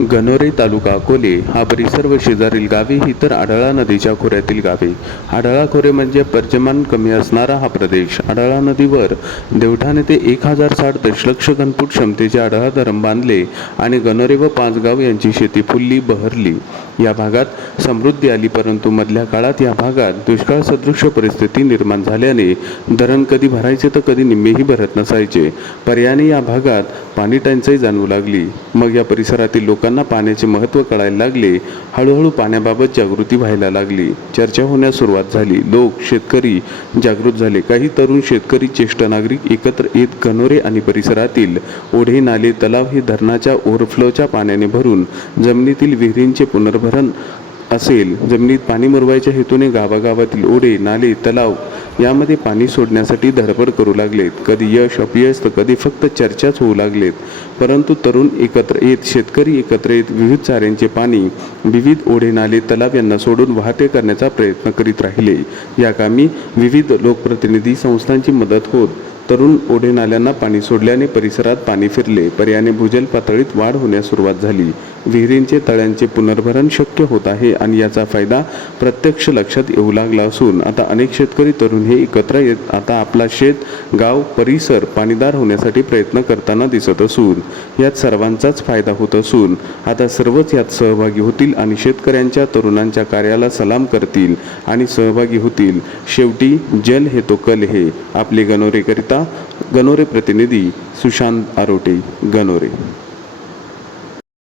गणोरे तालुका अकोले हा परिसर व शेजारील गावे ही तर आढळा नदीच्या खोऱ्यातील गावे. आढळा खोरे म्हणजे पर्जमान कमी असणारा हा प्रदेश. आढळा नदीवर देवठाने ते एक हजार साठ दशलक्ष घनफूट क्षमतेचे आढळा धरण बांधले आणि गणोरे व पाचगाव यांची शेती फुलली बहरली. या भागात समृद्धी आली परंतु मधल्या काळात या भागात दुष्काळ सदृश्य परिस्थिती निर्माण झाल्याने धरण कधी भरायचे तर कधी निम्मेही भरत नसायचे. पर्याने या भागात पाणी टंचाई जाणवू लागली. मग या परिसरातील लोक लोकांना पाण्याचे महत्त्व कळायला लागले हळूहळू पाण्याबाबत जागृती व्हायला लागली. चर्चा होण्यास सुरुवात झाली. लोक शेतकरी जागृत झाले. काही तरुण शेतकरी ज्येष्ठ नागरिक एकत्र येत कनोरे आणि परिसरातील ओढे नाले तलाव हे धरणाच्या ओव्हरफ्लोच्या पाण्याने भरून जमिनीतील विहिरींचे पुनर्भरण असेल जमिनीत पाणी मुरवायच्या हेतूने गावागावातील ओढे नाले तलाव यामध्ये पाणी सोडण्यासाठी धडपड करू लागलेत. कधी यश अपयश तर कधी फक्त चर्चाच होऊ लागलेत. परंतु तरुण एकत्र येत शेतकरी एकत्र येत विविध चाऱ्यांचे पाणी विविध ओढे नाले तलाव यांना सोडून वाहते करण्याचा प्रयत्न करीत राहिले. या कामी विविध लोकप्रतिनिधी संस्थांची मदत होत तरुण ओढे नाल्यांना पाणी सोडल्याने परिसरात पाणी फिरले. पर्याने भूजल पातळीत वाढ होण्यास सुरुवात झाली. विहिरींचे तळ्यांचे पुनर्भरण शक्य होत आहे आणि याचा फायदा प्रत्यक्ष लक्षात येऊ लागला असून आता अनेक शेतकरी तरुण हे एकत्र येत आता आपला शेत गाव परिसर पाणीदार होण्यासाठी प्रयत्न करताना दिसत असून यात सर्वांचाच फायदा होत असून आता सर्वच यात सहभागी होतील आणि शेतकऱ्यांच्या तरुणांच्या कार्याला सलाम करतील आणि सहभागी होतील. शेवटी जल हे तो कल हे आपले गणोरेकरिता गणोरे प्रतिनिधी सुशांत आरोटे गणोरे